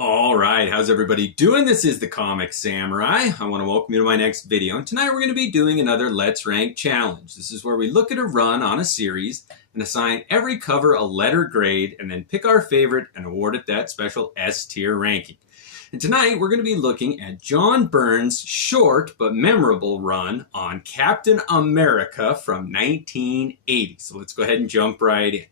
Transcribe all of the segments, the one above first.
All right, how's everybody doing? This is the Comic Samurai. I want to welcome you to my next video. And tonight we're going to be doing another Let's Rank challenge. This is where we look at a run on a series and assign every cover a letter grade and then pick our favorite and award it that special S tier ranking. And tonight we're going to be looking at John Byrne's short but memorable run on Captain America from 1980. So let's go ahead and jump right in.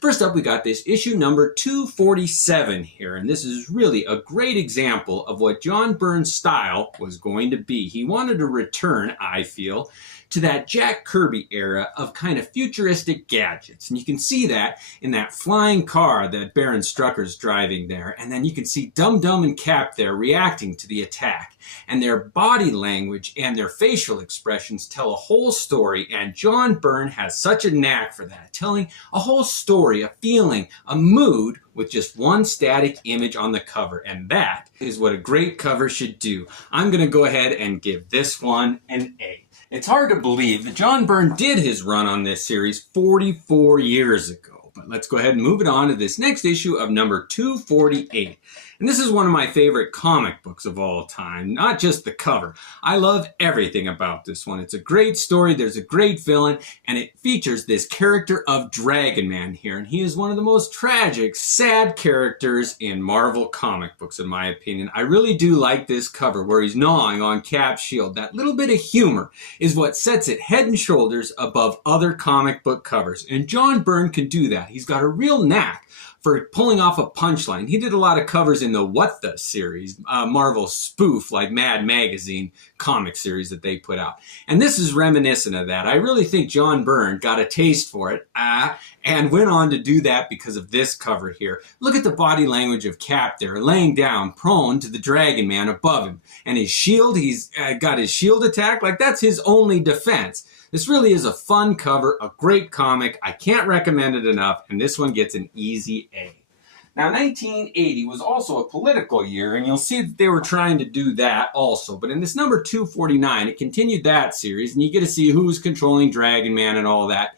First up, we got this issue number 247 here, and this is really a great example of what John Byrne's style was going to be. He wanted to return, I feel, to that Jack Kirby era of kind of futuristic gadgets. And you can see that in that flying car that Baron Strucker's driving there. And then you can see Dum Dum and Cap there reacting to the attack. And their body language and their facial expressions tell a whole story. And John Byrne has such a knack for that, telling a whole story, a feeling, a mood with just one static image on the cover. And that is what a great cover should do. I'm going to go ahead and give this one an A. It's hard to believe that John Byrne did his run on this series 44 years ago. But let's go ahead and move it on to this next issue of number 248. And this is one of my favorite comic books of all time, not just the cover. I love everything about this one. It's a great story, there's a great villain, and it features this character of Dragon Man here. And he is one of the most tragic, sad characters in Marvel comic books, in my opinion. I really do like this cover where he's gnawing on Cap's shield. That little bit of humor is what sets it head and shoulders above other comic book covers. And John Byrne can do that. He's got a real knack for pulling off a punchline. He did a lot of covers in the What The series, Marvel spoof like Mad Magazine comic series that they put out. And this is reminiscent of that. I really think John Byrne got a taste for it and went on to do that because of this cover here. Look at the body language of Cap there, laying down, prone to the Dragon Man above him. And his shield, he's got his shield attack, like that's his only defense. This really is a fun cover, a great comic. I can't recommend it enough, and this one gets an easy A. Now, 1980 was also a political year, and you'll see that they were trying to do that also. But in this number 249, it continued that series, and you get to see who's controlling Dragon Man and all that.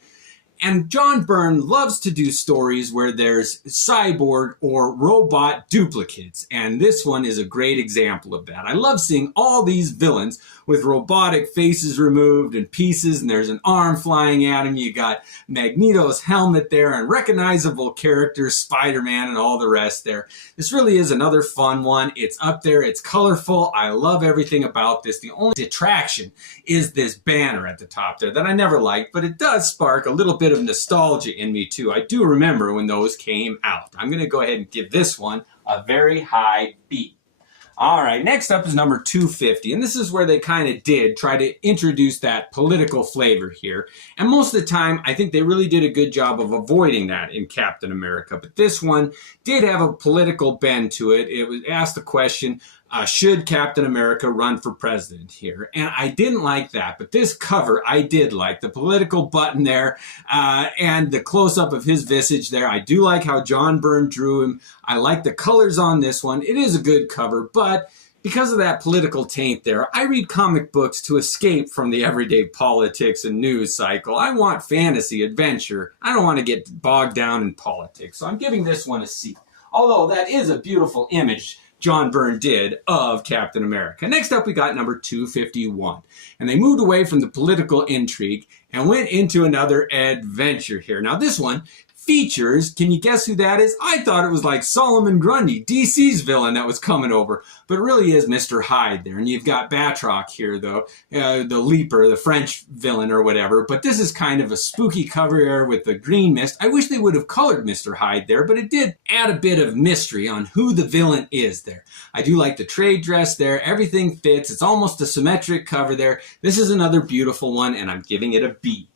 And John Byrne loves to do stories where there's cyborg or robot duplicates. And this one is a great example of that. I love seeing all these villains with robotic faces removed and pieces, and there's an arm flying at him. You got Magneto's helmet there and recognizable characters, Spider-Man and all the rest there. This really is another fun one. It's up there. It's colorful. I love everything about this. The only detraction is this banner at the top there that I never liked, but it does spark a little bit of nostalgia in me too. I do remember when those came out. I'm going to go ahead and give this one a very high B. All right, next up is number 250, and this is where they kind of did try to introduce that political flavor here. And most of the time, I think they really did a good job of avoiding that in Captain America. But this one did have a political bend to it. It was asked the question, should Captain America run for president here? And I didn't like that, but this cover I did like. The political button there and the close-up of his visage there. I do like how John Byrne drew him. I like the colors on this one. It is a good cover, but because of that political taint there, I read comic books to escape from the everyday politics and news cycle. I want fantasy, adventure. I don't want to get bogged down in politics. So I'm giving this one a C. Although that is a beautiful image John Byrne did of Captain America. Next up, we got number 251. And they moved away from the political intrigue and went into another adventure here. Now, this one features, can you guess who that is? I thought it was like Solomon Grundy, DC's villain that was coming over, but it really is Mr. Hyde there. And you've got Batroc here, though, the Leaper, the French villain or whatever. But this is kind of a spooky cover here with the green mist. I wish they would have colored Mr. Hyde there, but it did add a bit of mystery on who the villain is there. I do like the trade dress there. Everything fits. It's almost a symmetric cover there. This is another beautiful one, and I'm giving it a B.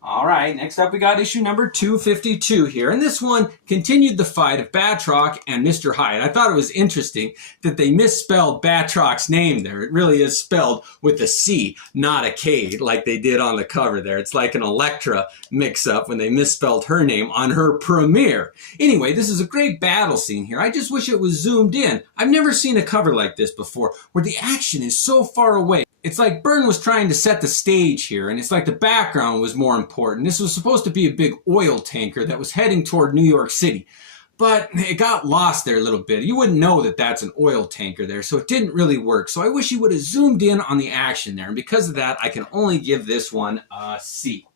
All right, next up we got issue number 252 here, and this one continued the fight of Batroc and Mr. Hyde. I thought it was interesting that they misspelled Batroc's name there. It really is spelled with a C, not a K, like they did on the cover there. It's like an Elektra mix-up when they misspelled her name on her premiere. Anyway, this is a great battle scene here. I just wish it was zoomed in. I've never seen a cover like this before, where the action is so far away. It's like Byrne was trying to set the stage here, and it's like the background was more important. This was supposed to be a big oil tanker that was heading toward New York City. but it got lost there a little bit. You wouldn't know that that's an oil tanker there, so it didn't really work. So I wish you would have zoomed in on the action there, and because of that, I can only give this one a C.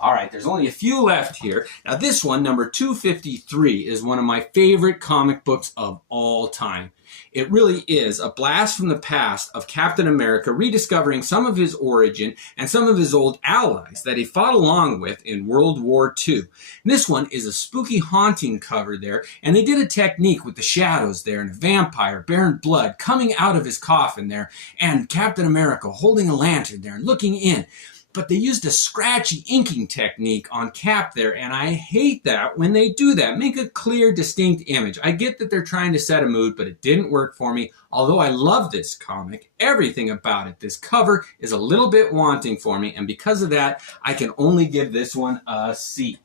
All right, there's only a few left here. Now this one, number 253, is one of my favorite comic books of all time. It really is a blast from the past of Captain America rediscovering some of his origin and some of his old allies that he fought along with in World War II. And this one is a spooky, haunting cover there, and they did a technique with the shadows there and a vampire, Byrne blood, coming out of his coffin there, and Captain America holding a lantern there and looking in. But they used a scratchy inking technique on Cap there, and I hate that when they do that. Make a clear, distinct image. I get that they're trying to set a mood, but it didn't work for me. Although I love this comic, everything about it, this cover is a little bit wanting for me, and because of that, I can only give this one a C.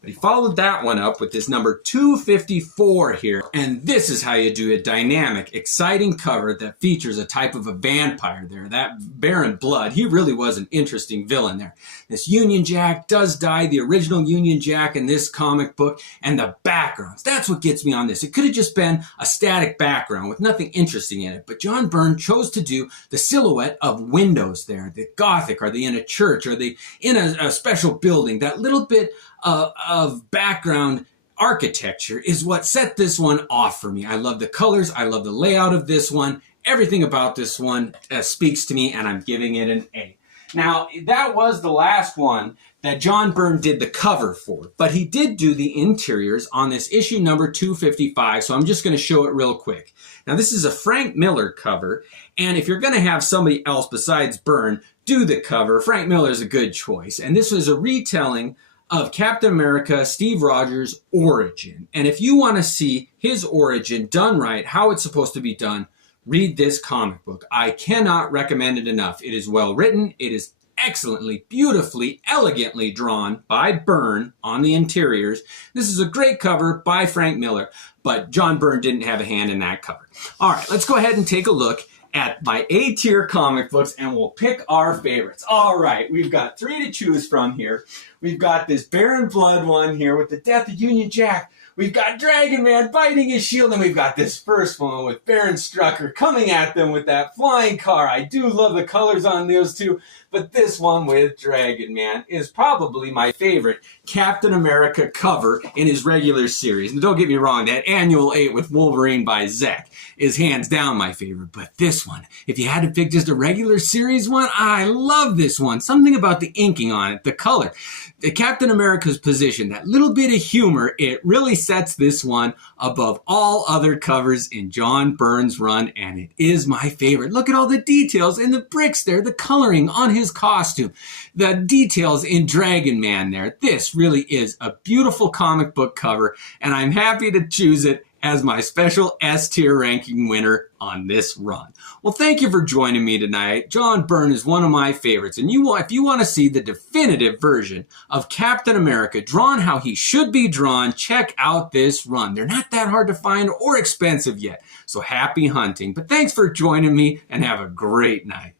But he followed that one up with this number 254 here. And this is how you do a dynamic, exciting cover that features a type of a vampire there. That Byrne blood, he really was an interesting villain there. This Union Jack does die, the original Union Jack in this comic book, and the backgrounds. That's what gets me on this. It could have just been a static background with nothing interesting in it. But John Byrne chose to do the silhouette of windows there. The Gothic, are they in a church? Are they in a special building? That little bit of background architecture is what set this one off for me. I love the colors. I love the layout of this one. Everything about this one speaks to me, and I'm giving it an A. Now, that was the last one that John Byrne did the cover for, but he did do the interiors on this issue number 255, so I'm just going to show it real quick. Now, this is a Frank Miller cover, and if you're going to have somebody else besides Byrne do the cover, Frank Miller is a good choice, and this was a retelling of Captain America, Steve Rogers' origin. And if you want to see his origin done right, how it's supposed to be done, read this comic book. I cannot recommend it enough. It is well written. It is excellently, beautifully, elegantly drawn by Byrne on the interiors. This is a great cover by Frank Miller, but John Byrne didn't have a hand in that cover. All right, let's go ahead and take a look at my A-tier comic books, and we'll pick our favorites. All right, we've got 3 to choose from here. We've got this Byrne blood one here with the death of Union Jack. We've got Dragon Man biting his shield, and we've got this first one with Baron Strucker coming at them with that flying car. I do love the colors on those two, but this one with Dragon Man is probably my favorite Captain America cover in his regular series. And don't get me wrong, that Annual 8 with Wolverine by Zek is hands down my favorite, but this one, if you had to pick just a regular series one, I love this one. Something about the inking on it, the color, the Captain America's position, that little bit of humor, it really sets this one above all other covers in John Byrne's run, and it is my favorite. Look at all the details in the bricks there, the coloring on his costume, the details in Dragon Man there. This really is a beautiful comic book cover, and I'm happy to choose it as my special S-tier ranking winner on this run. Well, thank you for joining me tonight. John Byrne is one of my favorites, and if you want to see the definitive version of Captain America drawn how he should be drawn, check out this run. They're not that hard to find or expensive yet, so happy hunting. But thanks for joining me, and have a great night.